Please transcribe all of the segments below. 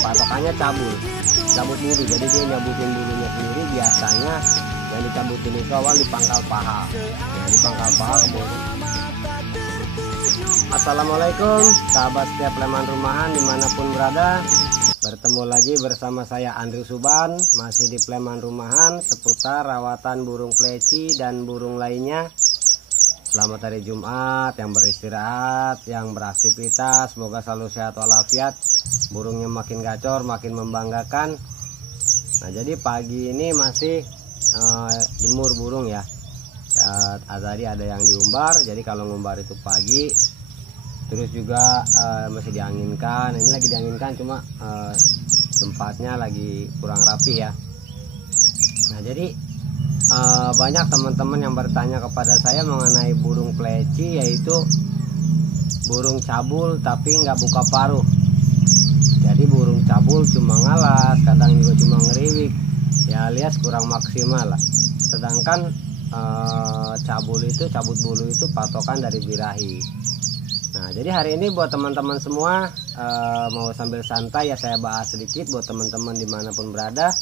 patokannya cabut bulu, jadi dia nyabutin bulunya sendiri. Biasanya yang dicabutin itu awal di pangkal paha, di pangkal paha kemudian. Assalamualaikum sahabat setiap Sleman Rumahan dimanapun berada, bertemu lagi bersama saya Andrew Suban, masih di Sleman Rumahan seputar rawatan burung pleci dan burung lainnya. Selamat hari Jumat, yang beristirahat, yang beraktivitas, semoga selalu sehat walafiat, burungnya makin gacor, makin membanggakan. Nah, jadi pagi ini masih jemur burung ya. Tadi ada yang diumbar, jadi kalau ngumbar itu pagi. Terus juga masih dianginkan, ini lagi dianginkan, cuma tempatnya lagi kurang rapi ya. Nah, jadi banyak teman-teman yang bertanya kepada saya mengenai burung pleci, yaitu burung cabul tapi nggak buka paruh. Jadi burung cabul cuma ngalas, kadang juga cuma ngeriwik ya, alias kurang maksimal lah. Sedangkan cabul itu, cabut bulu itu patokan dari birahi. Nah, jadi hari ini buat teman-teman semua mau sambil santai ya, saya bahas sedikit buat teman-teman dimanapun berada.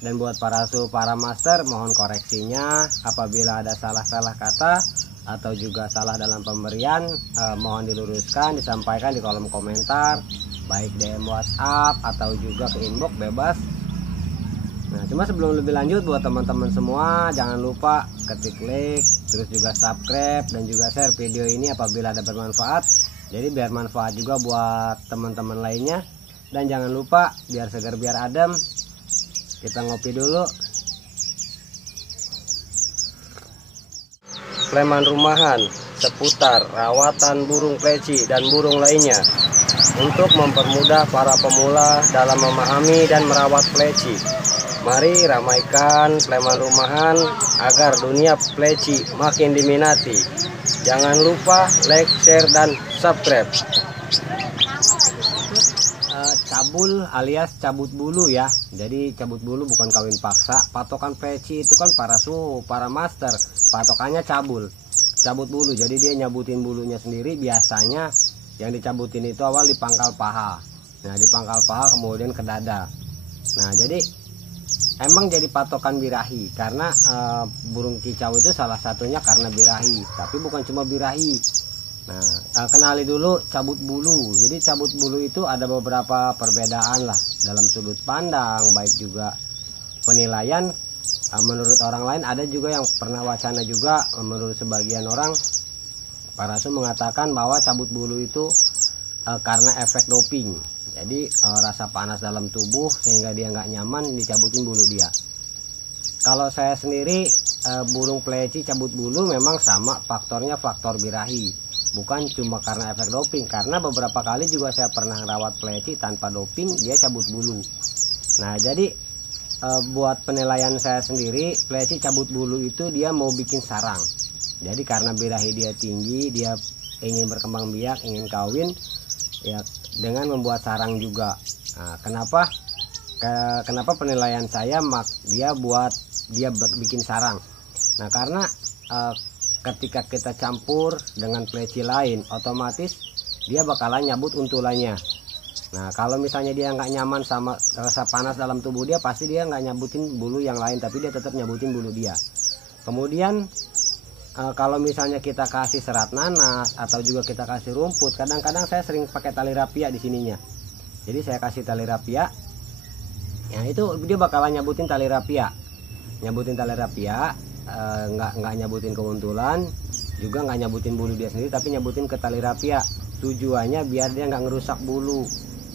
Dan buat para master, mohon koreksinya apabila ada salah-salah kata atau juga salah dalam pemberian, mohon diluruskan, disampaikan di kolom komentar, baik DM WhatsApp atau juga ke inbox, bebas. Nah, cuma sebelum lebih lanjut, buat teman-teman semua jangan lupa ketik like, terus juga subscribe dan juga share video ini apabila ada bermanfaat. Jadi biar manfaat juga buat teman-teman lainnya. Dan jangan lupa biar segar biar adem, kita ngopi dulu. Sleman Rumahan seputar rawatan burung pleci dan burung lainnya, untuk mempermudah para pemula dalam memahami dan merawat pleci. Mari ramaikan Sleman Rumahan agar dunia pleci makin diminati. Jangan lupa like, share, dan subscribe. Cabul alias cabut bulu ya. Jadi cabut bulu bukan kawin paksa. Patokan pleci itu kan para suhu, para master, patokannya cabut bulu. Jadi dia nyabutin bulunya sendiri. Biasanya yang dicabutin itu awal di pangkal paha. Nah, di pangkal paha kemudian ke dada. Nah, jadi emang jadi patokan birahi karena burung kicau itu salah satunya karena birahi, tapi bukan cuma birahi. Nah, kenali dulu cabut bulu. Jadi cabut bulu itu ada beberapa perbedaan lah dalam sudut pandang, baik juga penilaian. Menurut orang lain, ada juga yang pernah wacana juga, menurut sebagian orang, para su mengatakan bahwa cabut bulu itu karena efek doping. Jadi rasa panas dalam tubuh sehingga dia nggak nyaman, dicabutin bulu dia. Kalau saya sendiri, burung pleci cabut bulu memang sama faktornya, faktor birahi. Bukan cuma karena efek doping, karena beberapa kali juga saya pernah rawat pleci tanpa doping, dia cabut bulu. Nah, jadi buat penilaian saya sendiri, pleci cabut bulu itu dia mau bikin sarang. Jadi karena birahi dia tinggi, dia ingin berkembang biak, ingin kawin ya, dengan membuat sarang juga. Nah, kenapa penilaian saya dia bikin sarang. Nah, karena ketika kita campur dengan pleci lain, otomatis dia bakalan nyabut untulannya. Nah, kalau misalnya dia nggak nyaman sama rasa panas dalam tubuh dia, pasti dia nggak nyabutin bulu yang lain, tapi dia tetap nyabutin bulu dia. Kemudian kalau misalnya kita kasih serat nanas atau juga kita kasih rumput, kadang-kadang saya sering pakai tali rapia di sininya. Jadi saya kasih tali rapia, ya itu dia bakalan nyabutin tali rapia, nggak nyabutin keuntulan, juga nggak nyabutin bulu dia sendiri, tapi nyabutin ke tali rapia. Tujuannya biar dia nggak ngerusak bulu.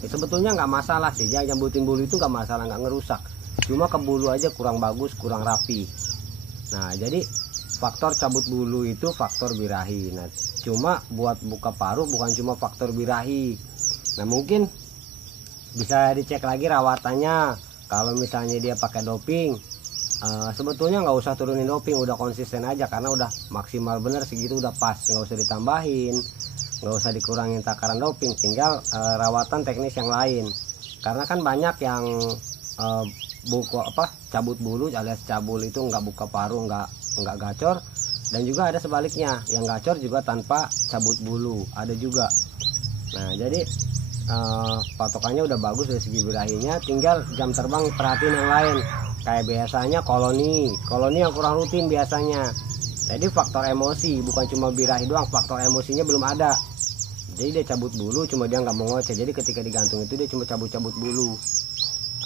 Ya, sebetulnya nggak masalah sih, ya, nyabutin bulu itu nggak masalah, nggak ngerusak. Cuma ke bulu aja kurang bagus, kurang rapi. Nah, jadi faktor cabut bulu itu faktor birahi. Nah, cuma buat buka paruh bukan cuma faktor birahi. Nah, mungkin bisa dicek lagi rawatannya. Kalau misalnya dia pakai doping, sebetulnya nggak usah turunin doping, udah konsisten aja karena udah maksimal bener segitu, udah pas, nggak usah ditambahin, nggak usah dikurangin takaran doping, tinggal rawatan teknis yang lain. Karena kan banyak yang cabut bulu alias cabul itu nggak buka paruh, nggak gacor, dan juga ada sebaliknya yang gacor juga tanpa cabut bulu, ada juga. Nah, jadi patokannya udah bagus dari segi birahinya, tinggal jam terbang perhatiin yang lain. Kayak biasanya koloni yang kurang rutin biasanya. Jadi faktor emosi, bukan cuma birahi doang, faktor emosinya belum ada. Jadi dia cabut bulu, cuma dia nggak mau ngoceh. Jadi ketika digantung itu dia cuma cabut-cabut bulu.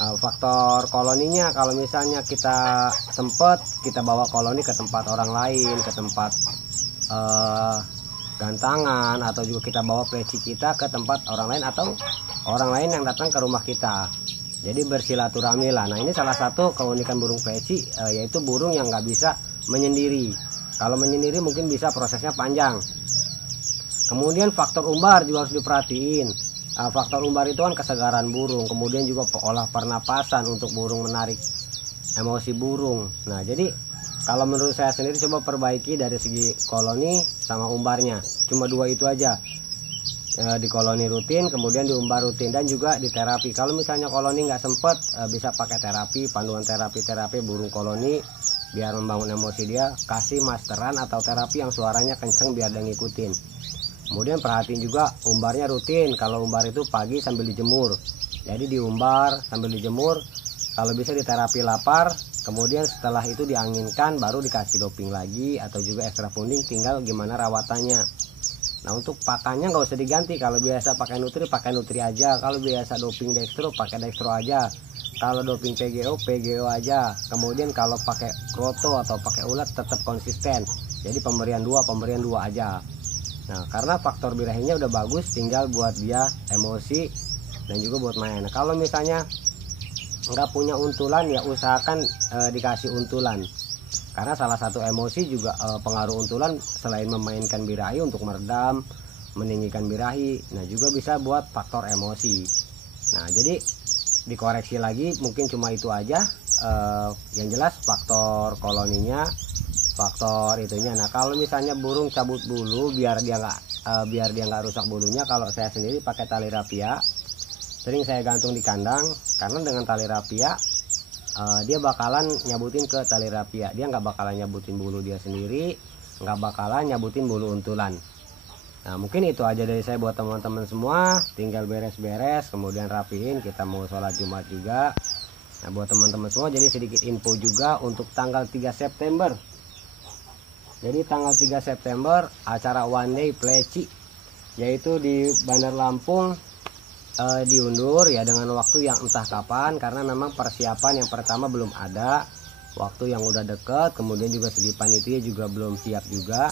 Faktor koloninya, kalau misalnya kita sempet, kita bawa koloni ke tempat orang lain, ke tempat gantangan, atau juga kita bawa pleci kita ke tempat orang lain, atau orang lain yang datang ke rumah kita. Jadi bersilaturahmi lah. Nah, ini salah satu keunikan burung pleci, yaitu burung yang nggak bisa menyendiri. Kalau menyendiri mungkin bisa prosesnya panjang. Kemudian faktor umbar juga harus diperhatiin. Faktor umbar itu kan kesegaran burung, kemudian juga olah pernapasan untuk burung, menarik emosi burung. Nah, jadi kalau menurut saya sendiri coba perbaiki dari segi koloni sama umbarnya. Cuma dua itu aja. Di koloni rutin, kemudian di umbar rutin, dan juga di terapi. Kalau misalnya koloni nggak sempet, bisa pakai terapi, panduan terapi burung koloni biar membangun emosi dia. Kasih masteran atau terapi yang suaranya kenceng biar dia ngikutin. Kemudian perhatiin juga umbarnya rutin. Kalau umbar itu pagi sambil dijemur, jadi diumbar sambil dijemur. Kalau bisa di terapi lapar, kemudian setelah itu dianginkan, baru dikasih doping lagi atau juga ekstra punding, tinggal gimana rawatannya. Nah, untuk pakannya nggak usah diganti. Kalau biasa pakai nutri aja. Kalau biasa doping dextro, pakai dextro aja. Kalau doping PGO aja. Kemudian kalau pakai kroto atau pakai ulat tetap konsisten. Jadi pemberian dua aja. Nah, karena faktor birahinya udah bagus, tinggal buat dia emosi dan juga buat main. Nah, kalau misalnya nggak punya untulan, ya usahakan dikasih untulan. Karena salah satu emosi juga pengaruh untulan, selain memainkan birahi untuk meredam, meninggikan birahi, nah juga bisa buat faktor emosi. Nah, jadi dikoreksi lagi, mungkin cuma itu aja. Yang jelas faktor koloninya, faktor itunya. Nah, kalau misalnya burung cabut bulu biar dia nggak rusak bulunya, kalau saya sendiri pakai tali rapia. Sering saya gantung di kandang, karena dengan tali rapia dia bakalan nyabutin ke tali rapia. Dia nggak bakalan nyabutin bulu dia sendiri, nggak bakalan nyabutin bulu untulan. Nah, mungkin itu aja dari saya buat teman-teman semua. Tinggal beres-beres, kemudian rapihin. Kita mau sholat Jumat juga. Nah, buat teman-teman semua, jadi sedikit info juga untuk tanggal 3 September. Jadi tanggal 3 September acara One Day Pleci, yaitu di Bandar Lampung. Diundur ya dengan waktu yang entah kapan, karena memang persiapan yang pertama belum ada, waktu yang udah deket, kemudian juga segi panitia juga belum siap juga,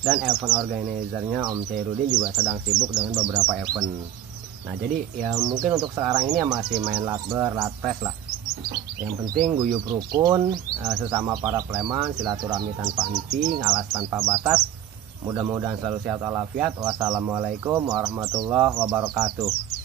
dan event organizernya Om Chairudin juga sedang sibuk dengan beberapa event. Nah, jadi ya mungkin untuk sekarang ini ya masih main latber, latpres lah. Yang penting guyup rukun, sesama para preman, silaturahmi tanpa henti, ngalas tanpa batas. Mudah-mudahan selalu sehat walafiat. Wassalamualaikum warahmatullahi wabarakatuh.